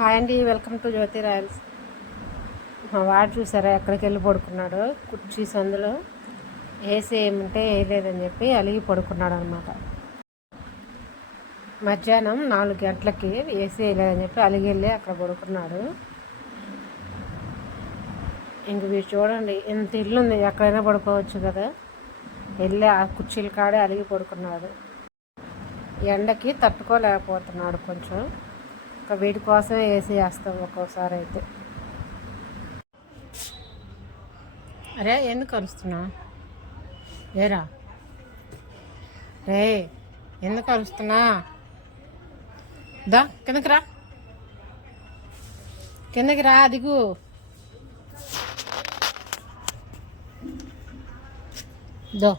Hi అండి, welcome to Jyothi Royals. మా వాడు చూసారా ఎక్కడికి వెళ్ళి పడుకున్నాడు. కుర్చీ సందులో ఏసీ ఏమంటే వేయలేదని చెప్పి అలిగి పడుకున్నాడు అనమాట. మధ్యాహ్నం 4 గంటలకి ఏసీ వేయలేదని చెప్పి అలిగి వెళ్ళి అక్కడ పడుకున్నాడు. ఇంక మీరు చూడండి, ఇంత ఇల్లు ఉంది, ఎక్కడైనా పడుకోవచ్చు కదా. వెళ్ళి ఆ కుర్చీల కాడే అలిగి పడుకున్నాడు. ఎండకి తట్టుకోలేకపోతున్నాడు కొంచెం. ఇంకా వీటి కోసమే ఏసీ వేస్తాం ఒక్కోసారి అయితే. అరే ఎందుకు అరుస్తున్నా? ఏరా రే, ఎందుకు అరుస్తున్నా? దా కిందకి రా, కిందకి రా, దిగు. దో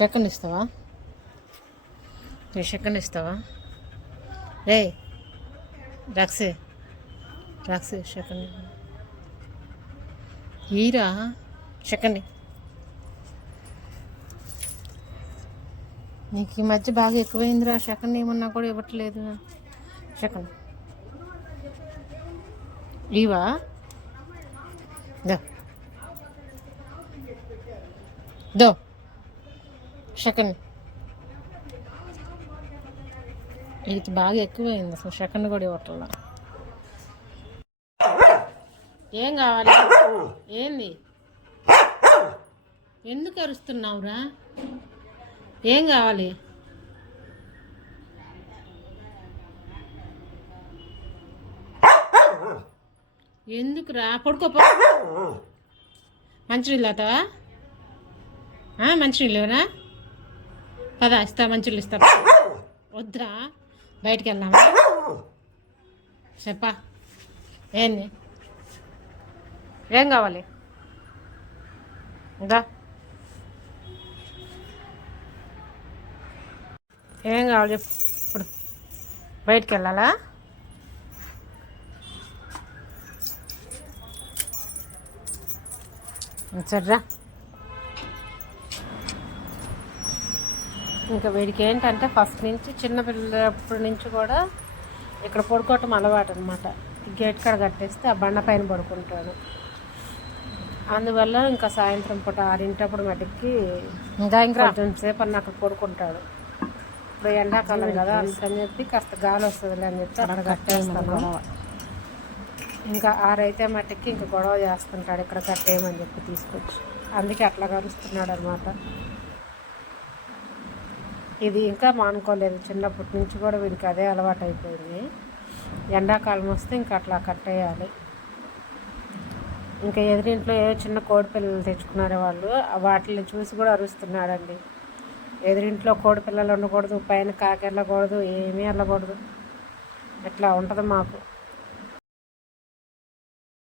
సెకండ్ ఇస్తావా? సెకండ్ ఇస్తావా? రే రాక్సే సెకండ్ ఈరా, సెకండ్. నీకు ఈ మధ్య బాగా ఎక్కువైందిరా. సెకండ్ ఏమన్నా కూడా ఇవ్వట్లేదు. సెకండ్ ఇవా? దో సెకండ్. ఇది బాగా ఎక్కువైంది, అసలు సెకండ్ కూడా ఇవ్వట్లా. ఏం కావాలి? ఏంది? ఎందుకు అరుస్తున్నావురా? ఏం కావాలి? ఎందుకురా? పడుకోపో. మంచినీళ్ళు అవుతావా? మంచినీళ్ళేనా? పదా ఇస్తా, మంచినీళ్ళు ఇస్తా. వద్దా? బయటికి వెళ్దామా? చెప్పా, ఏంది? ఏం కావాలి? ఇంకా ఏం కావాలి చెప్పు. ఇప్పుడు బయటికి వెళ్ళాలా? సర్రా. ఇంకా వీడికి ఏంటంటే ఫస్ట్ నుంచి చిన్నపిల్లప్పటి నుంచి కూడా ఇక్కడ పడుకోవటం అలవాటు అనమాట. గేట్ కాడ కట్టేస్తే ఆ బండ పైన పడుకుంటాడు. అందువల్ల ఇంకా సాయంత్రం పూట 6 మటుకి ఇంకా కొంచెం సేపు అన్న అక్కడ పడుకుంటాడు. ఇప్పుడు ఎండాకాలం కదా, అందుకని చెప్పి కాస్త గాలి వస్తుంది అని చెప్పి అక్కడ కట్టేస్తాను. ఇంకా 6 అయితే మటుకి ఇంకా గొడవ చేస్తుంటాడు ఇక్కడ కట్టేయమని చెప్పి తీసుకొచ్చి. అందుకే అట్లా కరుస్తున్నాడు అనమాట. ఇది ఇంకా మానుకోలేదు, చిన్నప్పటి నుంచి కూడా వీడికి అదే అలవాటు అయిపోయింది. ఎండాకాలం వస్తే ఇంకా అట్లా కట్టేయాలి. ఇంకా ఎదురింట్లో ఏ చిన్న కోడి పిల్లలు తెచ్చుకున్నారో వాళ్ళు, వాటిని చూసి కూడా అరుస్తున్నాడండి. ఎదురింట్లో కోడి పిల్లలు ఉండకూడదు, పైన కాకి వెళ్ళకూడదు, ఏమీ వెళ్ళకూడదు, ఇట్లా ఉంటుంది మాకు.